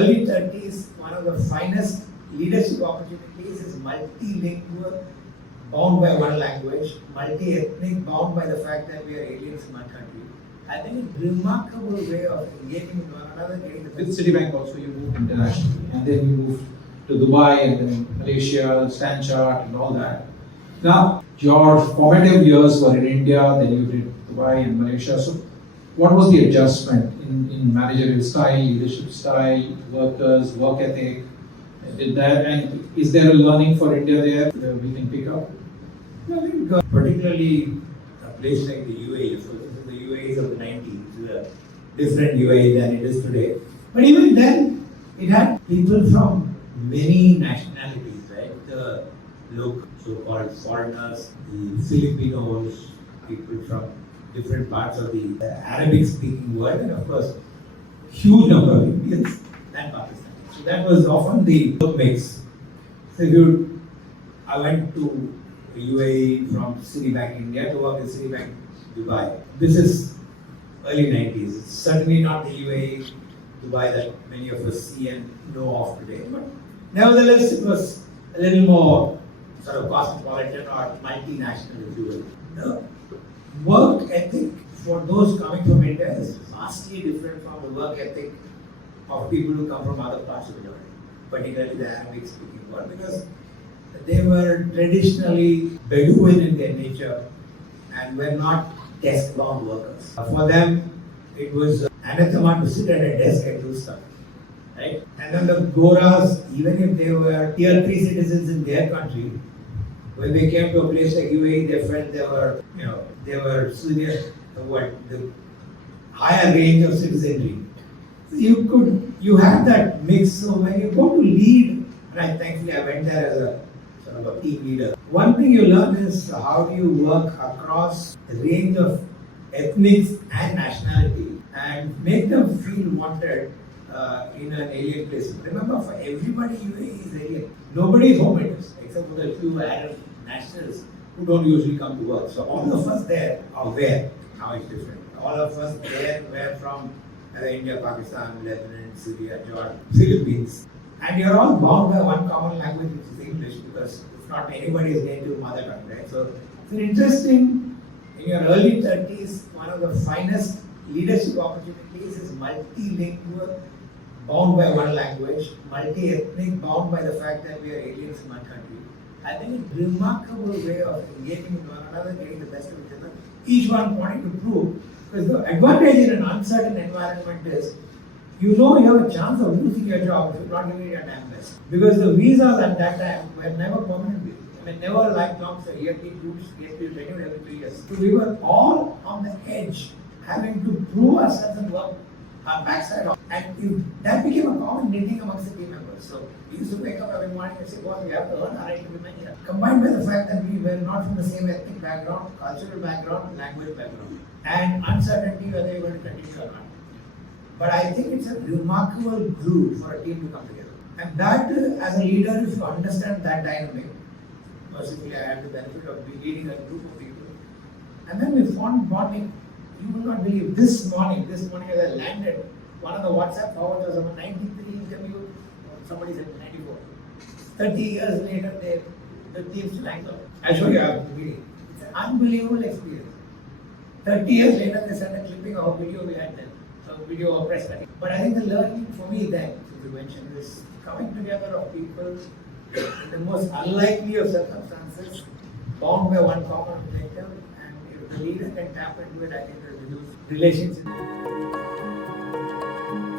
early 30s, one of the finest leadership opportunities is multilingual, bound by one language, multi-ethnic, bound by the fact that we are aliens in one country. I think it's a remarkable way of engaging with one another, getting the With Citibank also you moved internationally, and then you moved to Dubai and then Malaysia, Stanchart and all that. Now, your formative years were in India, then you did Dubai and Malaysia. So what was the adjustment in managerial style, leadership style, workers, work ethic? Did that, and is there a learning for India there that we can pick up? I think particularly a place like the UAE, so this is the UAE of the 90s, it's a different UAE than it is today. But even then, it had people from many nationalities, right? The local so-called foreigners, the Filipinos, people from different parts of the Arabic-speaking world, and of course, huge number of Indians and Pakistanis. So that was often the mix. So I went to UAE from Citibank India to work in Citibank Dubai. This is early 90s. It's certainly not the UAE Dubai that many of us see and know of today, but nevertheless it was a little more sort of cosmopolitan or multinational, if you will. The work ethic for those coming from India is vastly different from the work ethic of people who come from other parts of the world, particularly the Arabic speaking world, because they were traditionally Bedouin in their nature and were not desk-bound workers. For them, it was anathema to sit at a desk and do stuff, right? And then the Goras, even if they were tier 3 citizens in their country, when they came to a place like UAE, they felt they were the higher range of citizenry. So you had that mix. So when you go to lead, and thankfully I went there as a sort of a team leader. One thing you learn is how do you work across a range of ethnics and nationality and make them feel wanted in an alien place. Remember, for everybody, UAE is alien. Nobody is homemakers except for the few Arab nationals who don't usually come to work. So all of us there are aware how it's different. All of us there were from India, Pakistan, Lebanon, Syria, Jordan, Philippines. And you're all bound by one common language, which is English, because it's not anybody's native mother tongue, right? So it's interesting, in your early 30s, one of the finest leadership opportunities is multilingual, bound by one language, multi-ethnic, bound by the fact that we are aliens in one country. I think it's a remarkable way of engaging with one another, getting the best of each other, each one wanting to prove. Because the advantage in an uncertain environment is, you know you have a chance of losing your job if you're not giving your damn best. Because the visas at that time were never permanent visas. Never lifelong, so EFT groups, EFT renewed every 3 years. So we were all on the edge, having to prove ourselves and work our backside off. And that became a common knitting amongst the team members. So we used to wake up every morning and say, well, we have to earn our right to remain here. Combined with the fact that we were not from the same ethnic background, cultural background, language background, and uncertainty whether you're going to continue or not. But I think it's a remarkable glue for a team to come together. And that, as a leader, if you understand that dynamic, mercifully I had the benefit of leading a group of people. And then we formed bonding. You will not believe, this morning as I landed, one of the WhatsApp forwards was about 93 interview, somebody said 94. 30 years later, the team still hangs out. I'll show you after the meeting. It's an unbelievable experience. 30 years later, they sent a clipping of a video we had then. So video of press cutting. But I think the learning for me then, as you mentioned, is coming together of people in the most unlikely of circumstances, bound by one common objective, and if the leader can tap into it, I think there's a relationship.